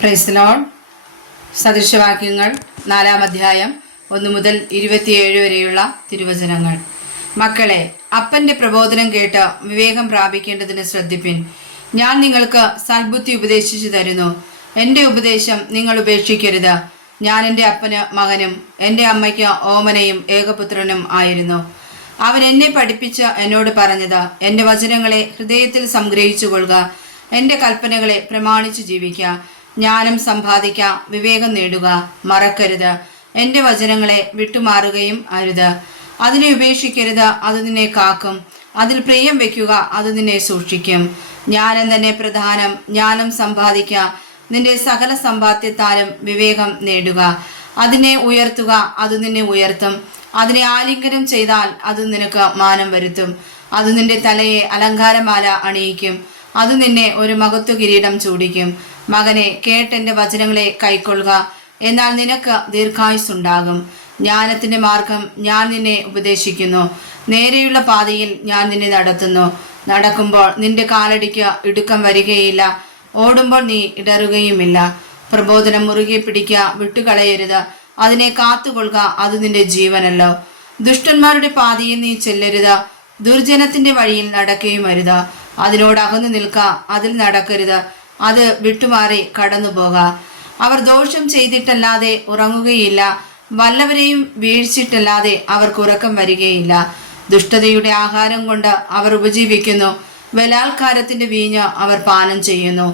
Price the lord. സദൃശവാക്യങ്ങൾ 4-ാം അധ്യായം 1 മുതൽ 27 വരെയുള്ള തിരുവചനങ്ങൾ. മക്കളെ, അപ്പന്റെ പ്രബോധനം കേട്ട് വിവേകം പ്രാപിക്കേണ്ടതിന് ശ്രദ്ധിപ്പിൻ. ഞാൻ നിങ്ങൾക്ക് സൽബുദ്ധി ഉപദേശിച്ചു തരുന്നു. എൻ്റെ ഉപദേശം നിങ്ങൾ ഉപേക്ഷിക്കരുത്. ഞാൻ എൻ്റെ അപ്പന് മകനും എൻ്റെ അമ്മയ്ക്ക് ഓമനയും ഏകപുത്രനും ആയിരുന്നു. അവൻ എന്നെ പഠിപ്പിച്ച് എന്നോട് പറഞ്ഞത്, എൻ്റെ വചനങ്ങളെ ഹൃദയത്തിൽ സംഗ്രഹിച്ചു കൊള്ളുക, എൻ്റെ കൽപ്പനകളെ പ്രമാണിച്ചു ജീവിക്കുക, ജ്ഞാനം സമ്പാദിക്ക, വിവേകം നേടുക, മറക്കരുത്. എൻ്റെ വചനങ്ങളെ വിട്ടുമാറുകയും അരുത്. അതിനെ ഉപേക്ഷിക്കരുത്, അത് നിന്നെ കാക്കും. അതിൽ പ്രിയം വയ്ക്കുക, അത് നിന്നെ സൂക്ഷിക്കും. ജ്ഞാനം തന്നെ പ്രധാനം. ജ്ഞാനം സമ്പാദിക്ക, നിന്റെ സകല സമ്പാദ്യത്താലും വിവേകം നേടുക. അതിനെ ഉയർത്തുക, അത് നിന്നെ ഉയർത്തും. അതിനെ ആലിംഗനം ചെയ്താൽ അത് നിനക്ക് മാനം വരുത്തും. അത് നിന്റെ തലയെ അലങ്കാരമാല അണിയിക്കും. അത് നിന്നെ ഒരു മഹത്വ കിരീടം ചൂടിക്കും. മകനെ, കേട്ടെൻ്റെ വചനങ്ങളെ കൈക്കൊള്ളുക, എന്നാൽ നിനക്ക് ദീർഘായുസ്സുണ്ടാകും. ജ്ഞാനത്തിൻ്റെ മാർഗം ഞാൻ നിന്നെ ഉപദേശിക്കുന്നു. നേരെയുള്ള പാതയിൽ ഞാൻ നിന്നെ നടത്തുന്നു. നടക്കുമ്പോൾ നിന്റെ കാലടിക്ക് ഇടുക്കം വരികയില്ല, ഓടുമ്പോൾ നീ ഇടറുകയുമില്ല. പ്രബോധനം മുറുകെ പിടിക്കുക, വിട്ടുകളയരുത്. അതിനെ കാത്തുകൊള്ളുക, അത് നിന്റെ ജീവനല്ലോ. ദുഷ്ടന്മാരുടെ പാതയിൽ നീ ചെല്ലരുത്, ദുർജനത്തിന്റെ വഴിയിൽ നടക്കുകയും അരുത്. അതിനോട് അകന്നു നിൽക്ക, അതിൽ നടക്കരുത്. അത് വിട്ടുമാറി കടന്നു പോക. അവർ ദോഷം ചെയ്തിട്ടല്ലാതെ ഉറങ്ങുകയില്ല, വല്ലവരെയും വീഴ്ചിട്ടല്ലാതെ അവർക്ക് ഉറക്കം വരികയില്ല. ദുഷ്ടതയുടെ ആഹാരം കൊണ്ട് അവർ ഉപജീവിക്കുന്നു, ബലാത്കാരത്തിന്റെ വീഞ്ഞ് അവർ പാനം ചെയ്യുന്നു.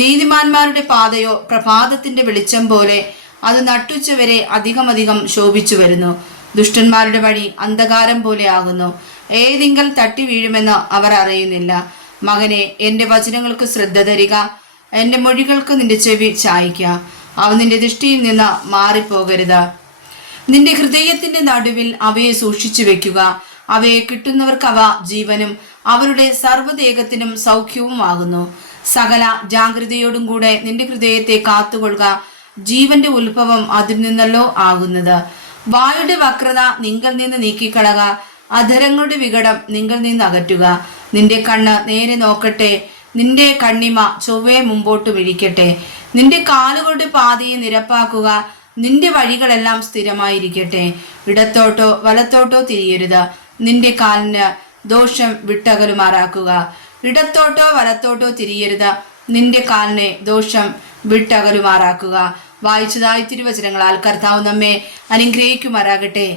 നീതിമാന്മാരുടെ പാതയോ പ്രഭാതത്തിന്റെ വെളിച്ചം പോലെ, അത് നട്ടുച്ചവരെ അധികമധികം ശോഭിച്ചു വരുന്നു. ദുഷ്ടന്മാരുടെ വഴി അന്ധകാരം പോലെ ആകുന്നു, ഏതിങ്കൽ തട്ടി വീഴുമെന്ന് അവർ അറിയുന്നില്ല. മകനെ, എൻ്റെ വചനങ്ങൾക്ക് ശ്രദ്ധ തരിക, എൻ്റെ മൊഴികൾക്ക് നിന്റെ ചെവി ചായ്ക്ക. അവ നിന്റെ ദൃഷ്ടിയിൽ നിന്ന് മാറിപ്പോകരുത്. നിന്റെ ഹൃദയത്തിന്റെ നടുവിൽ അവയെ സൂക്ഷിച്ചു വെക്കുക. അവയെ കിട്ടുന്നവർക്ക് അവ ജീവനും അവരുടെ സർവ്വദേഹത്തിനും സൗഖ്യവുമാകുന്നു. സകല ജാഗ്രതയോടും കൂടെ നിന്റെ ഹൃദയത്തെ കാത്തുകൊള്ളുക, ജീവന്റെ ഉത്ഭവം അതിൽ നിന്നല്ലോ ആകുന്നത്. വായുടെ വക്രത നിങ്ങൾ നിന്ന് നീക്കിക്കളക, അധരങ്ങളുടെ വികടം നിങ്ങൾ നിന്ന് അകറ്റുക. നിന്റെ കണ്ണ് നേരെ നോക്കട്ടെ, നിന്റെ കണ്ണിമ ചൊവ്വേ മുമ്പോട്ട് വിഴിക്കട്ടെ. നിന്റെ കാലുകളുടെ പാതയെ നിരപ്പാക്കുക, നിന്റെ വഴികളെല്ലാം സ്ഥിരമായിരിക്കട്ടെ. ഇടത്തോട്ടോ വലത്തോട്ടോ തിരിയരുത്, നിന്റെ കാലിന് ദോഷം വിട്ടകലുമാറാക്കുക. ഇടത്തോട്ടോ വലത്തോട്ടോ തിരിയരുത്, നിന്റെ കാലിനെ ദോഷം വിട്ടകലുമാറാക്കുക. വായിച്ചതായി തിരുവചനങ്ങളാൽ കർത്താവ് നമ്മെ അനുഗ്രഹിക്കുമാറാകട്ടെ.